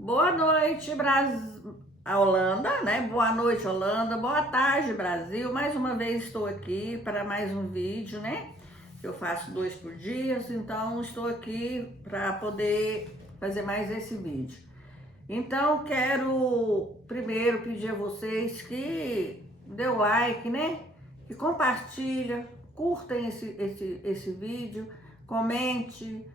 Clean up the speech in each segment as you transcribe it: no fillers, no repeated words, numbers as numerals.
Boa noite, a Holanda, né? Boa noite, Holanda. Boa tarde, Brasil. Mais uma vez estou aqui para mais um vídeo, né? Eu faço 2 por dia, então estou aqui para poder fazer mais esse vídeo. Então, quero primeiro pedir a vocês que dê o like, né? Que compartilha, curtem esse vídeo, comente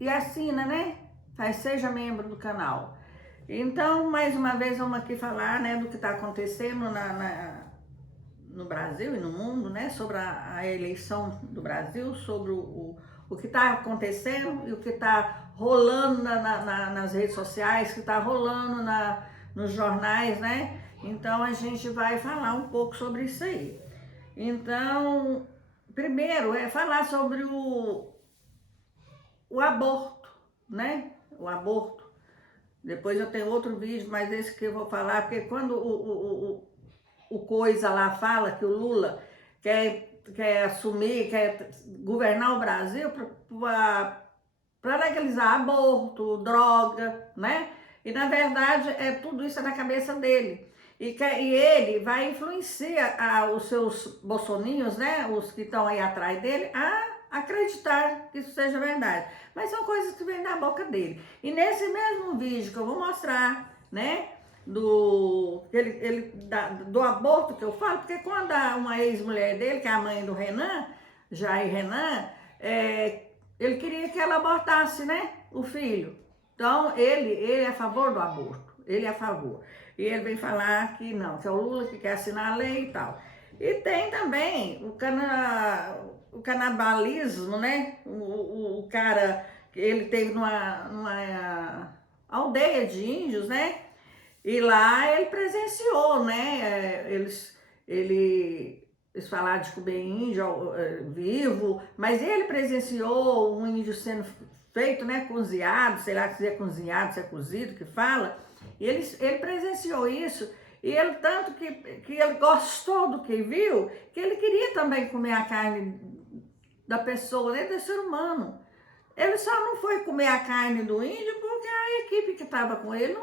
e assina, né? Seja membro do canal. Então, mais uma vez, vamos aqui falar, né, do que está acontecendo no Brasil e no mundo, né? Sobre a eleição do Brasil, sobre o que está acontecendo e o que está rolando nas redes sociais, que está rolando nos jornais, né? Então, a gente vai falar um pouco sobre isso aí. Então, primeiro é falar sobre o aborto, né? O aborto. Depois eu tenho outro vídeo, mas esse que eu vou falar, porque quando o coisa lá fala que o Lula quer assumir, quer governar o Brasil para legalizar aborto, droga, né? E na verdade tudo isso é na cabeça dele. E ele vai influenciar os seus bolsoninhos, né? Os que estão aí atrás dele, a acreditar que isso seja verdade. Mas são coisas que vêm da boca dele. E nesse mesmo vídeo que eu vou mostrar, né? Do aborto que eu falo, porque quando uma ex-mulher dele, que é a mãe do Renan, Jair Renan, ele queria que ela abortasse, né? O filho. Então, ele é a favor do aborto. Ele é a favor. E ele vem falar que não, que é o Lula que quer assinar a lei e tal. E tem também o canibalismo, né? O cara, ele teve numa aldeia de índios, né? E lá ele presenciou, né? Eles falaram de comer índio vivo, mas ele presenciou um índio sendo feito, né? Cozinhado, sei lá se é cozinhado, se é cozido, que fala. E ele presenciou isso. E ele, tanto que ele gostou do que viu, que ele queria também comer a carne da pessoa, né? Do ser humano. Ele só não foi comer a carne do índio porque a equipe que estava com ele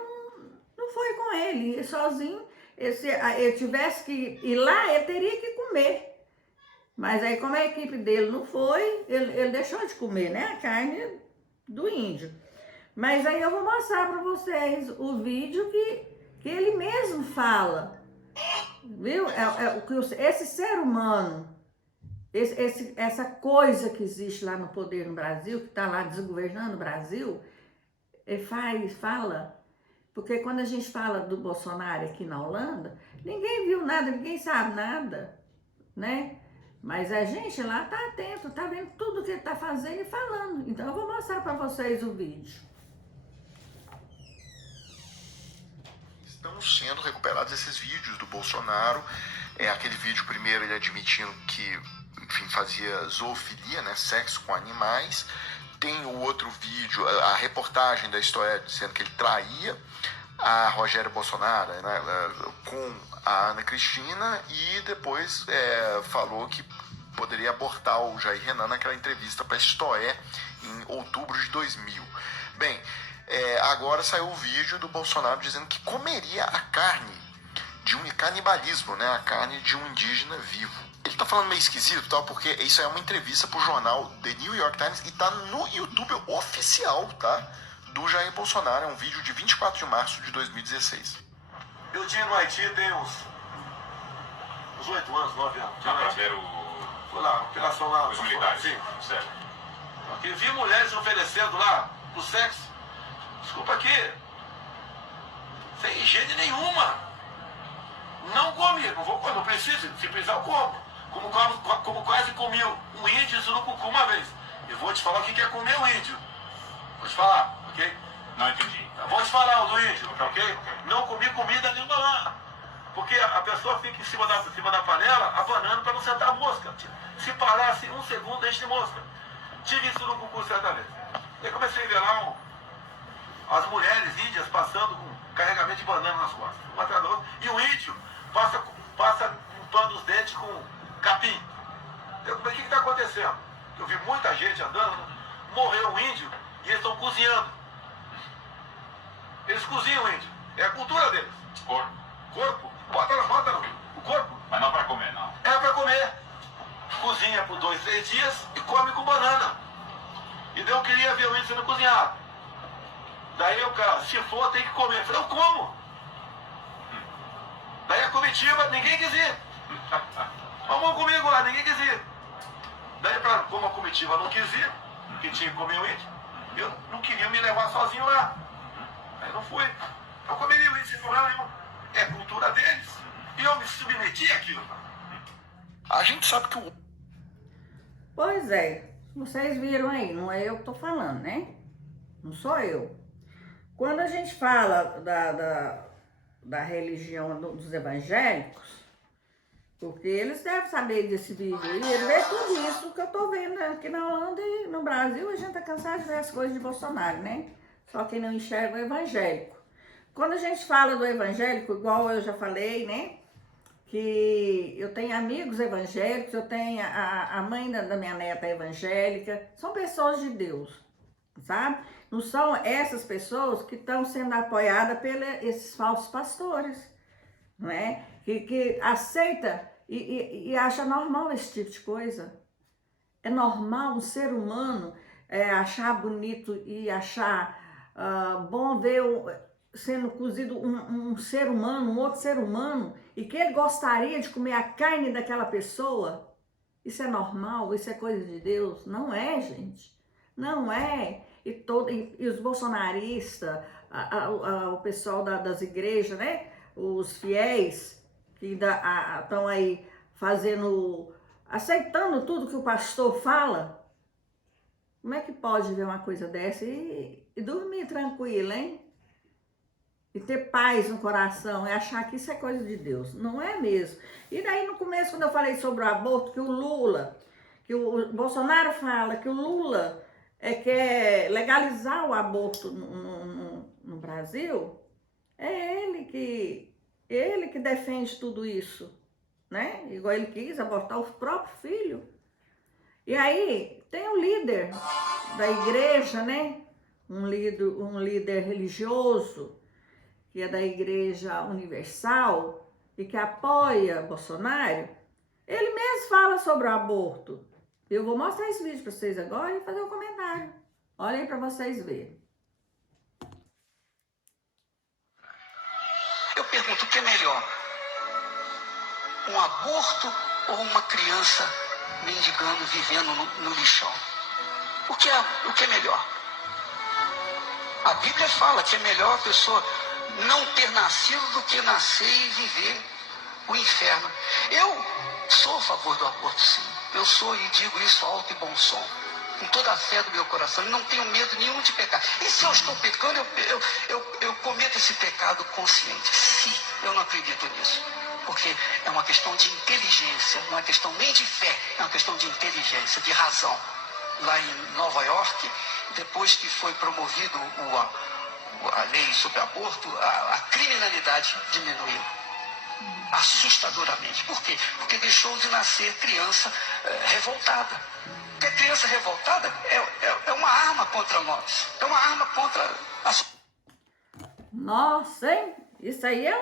não foi com ele, sozinho. Se ele tivesse que ir lá, ele teria que comer. Mas aí, como a equipe dele não foi, ele deixou de comer, né? A carne do índio. Mas aí eu vou mostrar para vocês o vídeo que ele mesmo fala. Viu? Esse ser humano, essa coisa que existe lá no poder no Brasil, que está lá desgovernando o Brasil, fala. Porque quando a gente fala do Bolsonaro aqui na Holanda, ninguém viu nada, ninguém sabe nada, né? Mas a gente lá tá atento, tá vendo tudo que ele tá fazendo e falando. Então eu vou mostrar para vocês o vídeo. Estão sendo recuperados esses vídeos do Bolsonaro. Aquele vídeo primeiro ele admitindo que, enfim, fazia zoofilia, né, sexo com animais. Tem o outro vídeo, a reportagem da história dizendo que ele traía a Rogério Bolsonaro, né, com a Ana Cristina, e depois falou que poderia abortar o Jair Renan naquela entrevista para a Stoé em outubro de 2000. Bem, agora saiu o vídeo do Bolsonaro dizendo que comeria a carne de um canibalismo, né, a carne de um indígena vivo. Ele tá falando meio esquisito, tá? Porque isso é uma entrevista pro jornal The New York Times e tá no YouTube oficial, tá? Do Jair Bolsonaro. É um vídeo de 24 de março de 2016. Eu tinha no Haiti, tem uns 8 anos, 9 anos. Tinha no Haiti. Foi lá, operação lá. Os militares. Sim. Certo. Porque vi mulheres oferecendo lá pro sexo. Desculpa aqui. Sem higiene nenhuma. Não comi, não vou comer, não preciso. Se precisar eu como. Como quase comi um índio surucucu uma vez. Eu vou te falar o que é comer o índio. Vou te falar, ok? Não entendi. Vou te falar o do índio, ok? Ok. Não comi comida nenhuma lá. Porque a pessoa fica em cima da panela, abanando para não sentar a mosca. Se parar assim, um segundo, enche de mosca. Tive isso no cucu certa vez. Aí comecei a ver lá as mulheres índias passando com carregamento de banana nas costas. Uma atrás da outra. E o índio passa limpando os dentes com capim. Eu falei, o que está acontecendo? Eu vi muita gente andando, morreu um índio E eles estão cozinhando. Eles cozinham o índio. É a cultura deles. Corpo. Corpo? Bota no corpo. Mas não para comer, não. É para comer. Cozinha por 2, 3 dias e come com banana. E daí eu queria ver o índio sendo cozinhado. Daí o cara, se for, tem que comer. Eu falei, eu como. Daí a comitiva, ninguém quis ir. Vamos comigo lá, ninguém quis ir. Daí, como a comitiva não quis ir, que tinha que comer o índio, eu não queria me levar sozinho lá. Aí não fui. Eu comeria o índio sem problema nenhum. É a cultura deles. E eu me submeti àquilo. A gente sabe que o Pois é, vocês viram aí, não é eu que tô falando, né? Não sou eu. Quando a gente fala da religião dos evangélicos, porque eles devem saber desse vídeo aí, eles veem tudo isso que eu tô vendo aqui na Holanda e no Brasil, a gente tá cansado de ver as coisas de Bolsonaro, né? Só quem não enxerga o evangélico. Quando a gente fala do evangélico, igual eu já falei, né? Que eu tenho amigos evangélicos, eu tenho a mãe da minha neta evangélica, são pessoas de Deus, sabe? Não são essas pessoas que estão sendo apoiadas por esses falsos pastores, não é? Que aceita e acha normal esse tipo de coisa. É normal um ser humano achar bonito e achar bom ver sendo cozido um ser humano, um outro ser humano, e que ele gostaria de comer a carne daquela pessoa. Isso é normal? Isso é coisa de Deus? Não é, gente. Não é. E os bolsonaristas, o pessoal das igrejas, né? Os fiéis que ainda estão aí aceitando tudo que o pastor fala. Como é que pode ver uma coisa dessa e dormir tranquilo, hein? E ter paz no coração e achar que isso é coisa de Deus. Não é mesmo. E daí no começo, quando eu falei sobre o aborto, que o Bolsonaro fala que o Lula quer legalizar o aborto no Brasil, é ele que defende tudo isso, né? Igual ele quis abortar o próprio filho. E aí tem um líder da igreja, né? Um líder religioso, que é da Igreja Universal e que apoia Bolsonaro, ele mesmo fala sobre o aborto. Eu vou mostrar esse vídeo para vocês agora e fazer um comentário. Olhem para vocês verem. Eu pergunto, o que é melhor? Um aborto ou uma criança mendigando, vivendo no lixão? O que é melhor? A Bíblia fala que é melhor a pessoa não ter nascido do que nascer e viver o inferno. Eu sou a favor do aborto, sim. Eu sou e digo isso alto e bom som, com toda a fé do meu coração, e não tenho medo nenhum de pecar. E se eu estou pecando, eu cometo esse pecado consciente. Se eu não acredito nisso, porque é uma questão de inteligência, não é questão nem de fé, é uma questão de inteligência, de razão. Lá em Nova York, depois que foi promovido a lei sobre aborto, a criminalidade diminuiu assustadoramente. Por quê? Porque deixou de nascer criança revoltada. Porque a criança revoltada é uma arma contra nós, é uma arma contra a... Nossa, hein? Isso aí é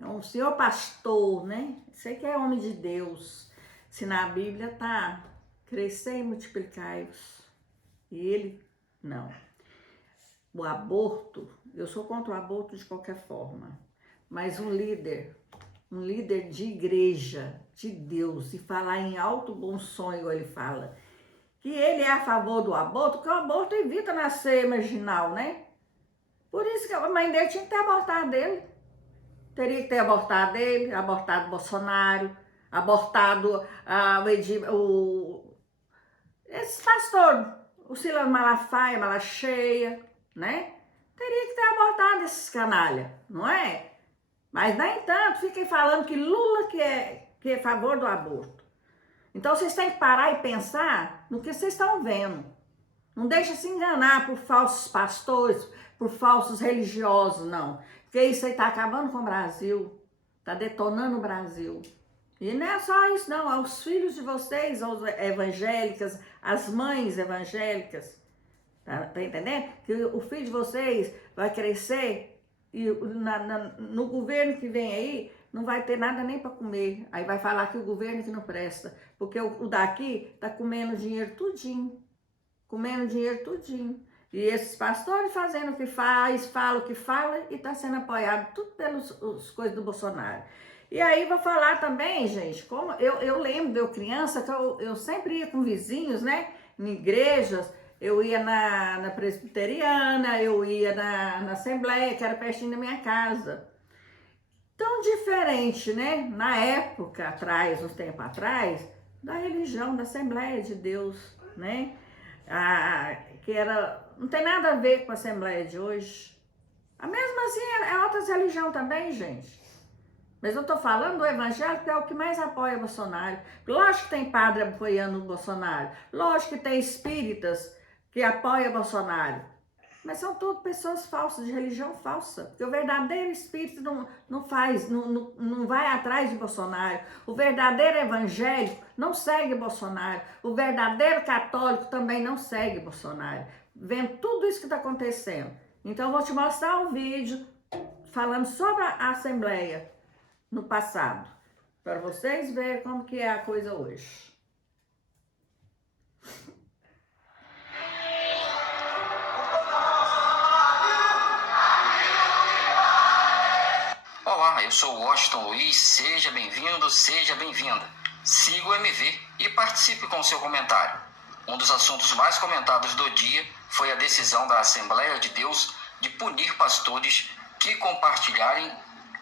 um senhor pastor, né? Isso aí que é homem de Deus. Se na Bíblia tá crescer e multiplicar-vos. E ele, não. O aborto, eu sou contra o aborto de qualquer forma, mas um líder de igreja, de Deus, e falar em alto bom som, igual ele fala, que ele é a favor do aborto, porque o aborto evita nascer marginal, né? Por isso que a mãe dele tinha que ter abortado dele. Teria que ter abortado ele, abortado Bolsonaro, abortado esse pastor, o Silas Malafaia, Malacheia, né? Teria que ter abortado esses canalha, não é? Mas, nem tanto, fiquem falando que Lula que é a favor do aborto. Então, vocês têm que parar e pensar no que vocês estão vendo. Não deixa se enganar por falsos pastores, por falsos religiosos, não. Porque isso aí está acabando com o Brasil, está detonando o Brasil. E não é só isso, não. É os filhos de vocês, as evangélicas, as mães evangélicas, Tá entendendo? Que o filho de vocês vai crescer e no governo que vem aí não vai ter nada nem para comer. Aí vai falar que o governo que não presta. Porque o daqui tá comendo dinheiro tudinho. Comendo dinheiro tudinho. E esses pastores fazendo o que faz, fala o que fala e tá sendo apoiado tudo pelas coisas do Bolsonaro. E aí vou falar também, gente, como eu lembro de eu criança que eu sempre ia com vizinhos, né? Em igrejas, eu ia na presbiteriana, eu ia na Assembleia, que era pertinho da minha casa. Tão diferente, né? Na época atrás, uns tempos atrás, da religião, da Assembleia de Deus, né? Que era, não tem nada a ver com a Assembleia de hoje. Mesmo assim, é outras religiões também, gente. Mas eu tô falando do evangelho, que é o que mais apoia Bolsonaro. Lógico que tem padre apoiando o Bolsonaro. Lógico que tem espíritas que apoiam Bolsonaro. Mas são todas pessoas falsas, de religião falsa. Porque o verdadeiro espírito não vai atrás de Bolsonaro. O verdadeiro evangélico não segue Bolsonaro. O verdadeiro católico também não segue Bolsonaro. Vendo tudo isso que está acontecendo. Então eu vou te mostrar um vídeo falando sobre a Assembleia no passado. Para vocês verem como que é a coisa hoje. Olá, eu sou o Washington Luiz, seja bem-vindo, seja bem-vinda. Siga o MV e participe com o seu comentário. Um dos assuntos mais comentados do dia foi a decisão da Assembleia de Deus de punir pastores que compartilharem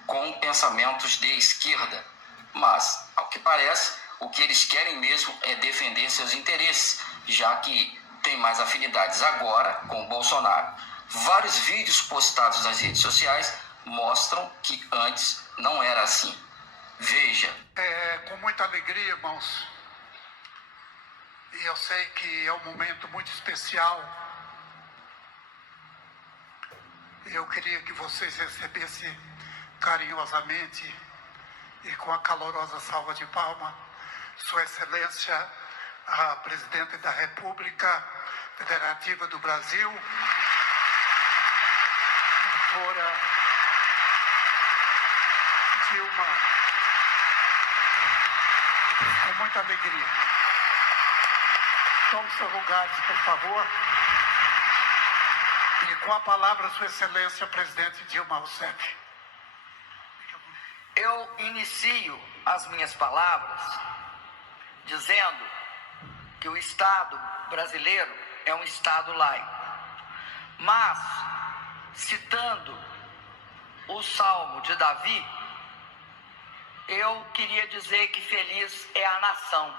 com pensamentos de esquerda. Mas, ao que parece, o que eles querem mesmo é defender seus interesses, já que tem mais afinidades agora com o Bolsonaro. Vários vídeos postados nas redes sociais mostram que antes não era assim. Veja. Com muita alegria, irmãos, e eu sei que é um momento muito especial, eu queria que vocês recebessem carinhosamente e com a calorosa salva de palmas Sua Excelência, a Presidente da República Federativa do Brasil, doutora Dilma, com muita alegria. Tome seus lugares, por favor. E com a palavra, Sua Excelência, Presidente Dilma Rousseff. Eu inicio as minhas palavras dizendo que o Estado brasileiro é um Estado laico. Mas, citando o Salmo de Davi, eu queria dizer que feliz é a nação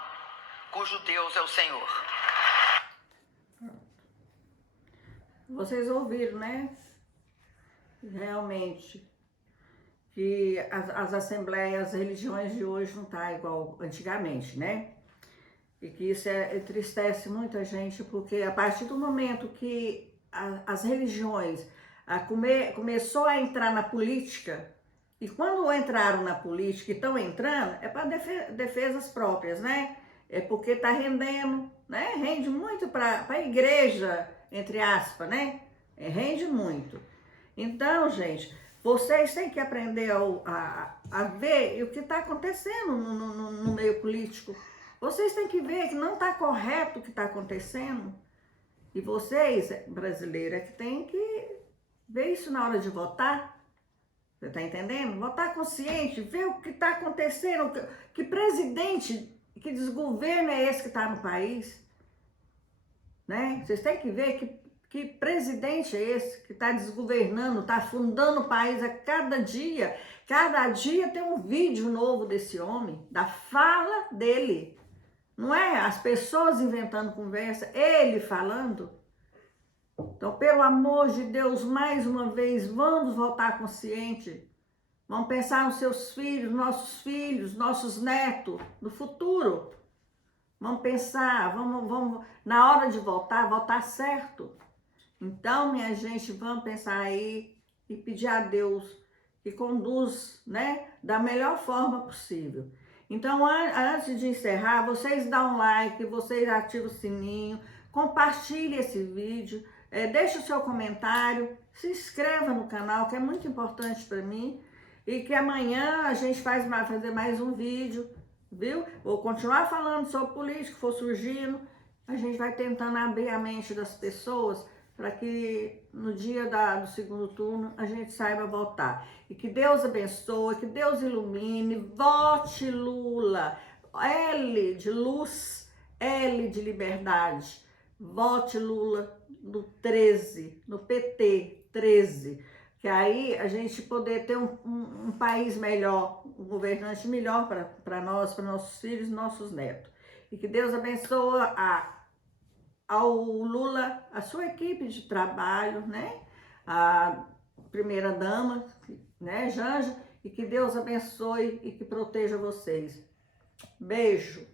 cujo Deus é o Senhor. Vocês ouviram, né? Realmente, que as assembleias, as religiões de hoje não tá igual antigamente, né? E que isso entristece muita gente, porque a partir do momento que as religiões começou a entrar na política, e quando entraram na política e estão entrando, é para defesas próprias, né? É porque tá rendendo, né? Rende muito para a igreja, entre aspas, né? Rende muito. Então, gente, vocês têm que aprender a ver o que está acontecendo no meio político. Vocês têm que ver que não está correto o que está acontecendo. E vocês, brasileiros, é que tem que ver isso na hora de votar. Você está entendendo? Votar consciente, ver o que está acontecendo, que presidente, que desgoverno é esse que está no país. Né? Vocês têm que ver que presidente é esse que está desgovernando, está afundando o país a cada dia. Cada dia tem um vídeo novo desse homem, da fala dele. Não é as pessoas inventando conversa, ele falando. Então, pelo amor de Deus, mais uma vez, vamos voltar consciente. Vamos pensar nos seus filhos, nossos netos, no futuro. Vamos pensar, vamos na hora de votar certo. Então, minha gente, vamos pensar aí e pedir a Deus que conduz, né, da melhor forma possível. Então, antes de encerrar, vocês dão um like, vocês ativam o sininho, compartilhem esse vídeo, Deixe o seu comentário, se inscreva no canal, que é muito importante para mim. E que amanhã a gente vai fazer mais um vídeo, viu? Vou continuar falando sobre política, que for surgindo. A gente vai tentando abrir a mente das pessoas para que no dia do segundo turno a gente saiba votar. E que Deus abençoe, que Deus ilumine. Vote Lula. L de luz, L de liberdade. Vote Lula no 13, no PT 13. Que aí a gente poder ter um país melhor, um governante melhor para nós, para nossos filhos, nossos netos. E que Deus abençoe ao Lula, a sua equipe de trabalho, né? A primeira dama, né, Janja, e que Deus abençoe e que proteja vocês. Beijo!